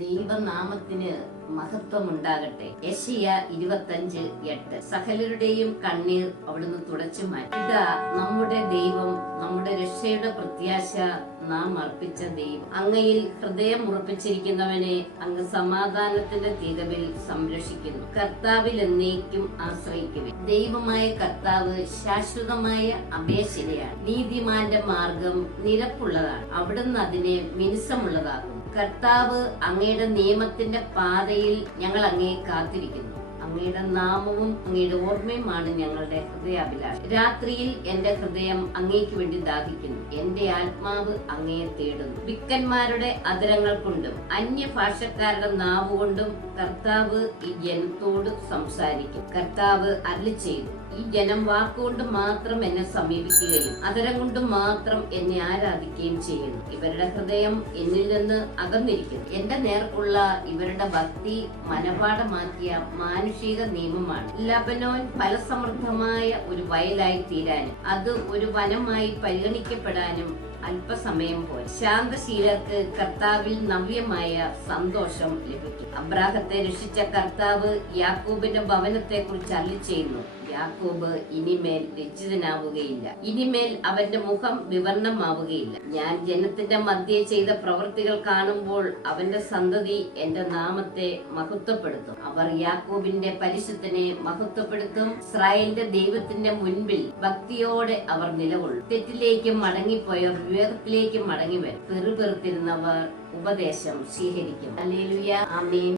ദൈവനാമത്തിന് മഹത്വം ഉണ്ടാകട്ടെ. യെശയ്യാ 25:8. സകലരുടെയും കണ്ണീർ അവിടുന്ന് തുടച്ചു മാറ്റി. ഇതാ നമ്മുടെ ദൈവം, നമ്മുടെ രക്ഷയുടെ പ്രത്യാശ, നാം അർപ്പിച്ച ദൈവം. അങ്ങയിൽ ഹൃദയം ഉറപ്പിച്ചിരിക്കുന്നവനെ അങ്ങ് സമാധാനത്തിന്റെ തികവിൽ സംരക്ഷിക്കുന്നു. കർത്താവിൽ എന്നേക്കും ആശ്രയിക്കുവിൻ. ദൈവമായ കർത്താവ് ശാശ്വതമായ അഭയശിലയാണ്. നീതിമാന്റെ മാർഗം നിരപ്പുള്ളതാണ്, അവിടുന്ന് അതിനെ മിനുസമുള്ളതാക്കും. കർത്താവ്, അങ്ങയുടെ നിയമത്തിന്റെ പാതയിൽ ഞങ്ങൾ അങ്ങയെ കാത്തിരിക്കുന്നു. അങ്ങയുടെ നാമവും അങ്ങയുടെ ഓർമ്മയുമാണ് ഞങ്ങളുടെ ഹൃദയാഭിലാഷം. രാത്രിയിൽ എന്റെ ഹൃദയം അങ്ങേക്ക് വേണ്ടി ദാഹിക്കുന്നു. എന്റെ ആത്മാവ് അങ്ങയെ തേടുന്നു. വിക്കന്മാരുടെ അധരങ്ങൾ കൊണ്ടും അന്യഭാഷക്കാരുടെ നാവുകൊണ്ടും കർത്താവ് ഈ ജനത്തോട് സംസാരിക്കും. കർത്താവ് അരുളിച്ചെയ്തു, ഈ ജനം വാക്കുകൊണ്ട് മാത്രം എന്നെ സമീപിക്കുകയും അധരം കൊണ്ട് മാത്രം എന്നെ ആരാധിക്കുകയും ചെയ്യുന്നു. ഇവരുടെ ഹൃദയം എന്നിൽ നിന്ന് അകന്നിരിക്കുന്നു. എന്റെ നേർക്കുള്ള ഇവരുടെ ഭക്തി മനപാഠമാക്കിയ മാനുഷിക നിയമമാണ്. ലബനോൻ ഫലസമൃദ്ധമായ ഒരു വയലായി തീരാനും അത് ഒരു വനമായി പരിഗണിക്കപ്പെടാനും അല്പസമയം പോലെ. ശാന്തശീലർക്ക് കർത്താവിൽ നവ്യമായ സന്തോഷം ലഭിക്കും. അബ്രാഹത്തെ രക്ഷിച്ച കർത്താവ് യാക്കോബിന്റെ ഭവനത്തെ കുറിച്ച് അരുളിച്ചെയ്യുന്നു, യാക്കോബ് ഇനിമേൽ ലജ്ജിതനാവുകയില്ല, ഇനിമേൽ അവന്റെ മുഖം വിവരണമാവുകയില്ല. ഞാൻ ജനത്തിന്റെ മധ്യേ ചെയ്ത പ്രവൃത്തികൾ കാണുമ്പോൾ അവന്റെ സന്തതി എന്റെ നാമത്തെ മഹത്വപ്പെടുത്തും. അവർ യാക്കോബിന്റെ പരിശുദ്ധനെ മഹത്വപ്പെടുത്തും. ഇസ്രായേലിന്റെ ദൈവത്തിന്റെ മുൻപിൽ ഭക്തിയോടെ അവർ നിലകൊള്ളും. തെറ്റിലേക്ക് മടങ്ങിപ്പോയവർ വിവേകത്തിലേക്ക് മടങ്ങി വരും. പെറുപെറുത്തിരുന്നവർ ഉപദേശം സ്വീകരിക്കും. ഹല്ലേലൂയ, ആമേൻ.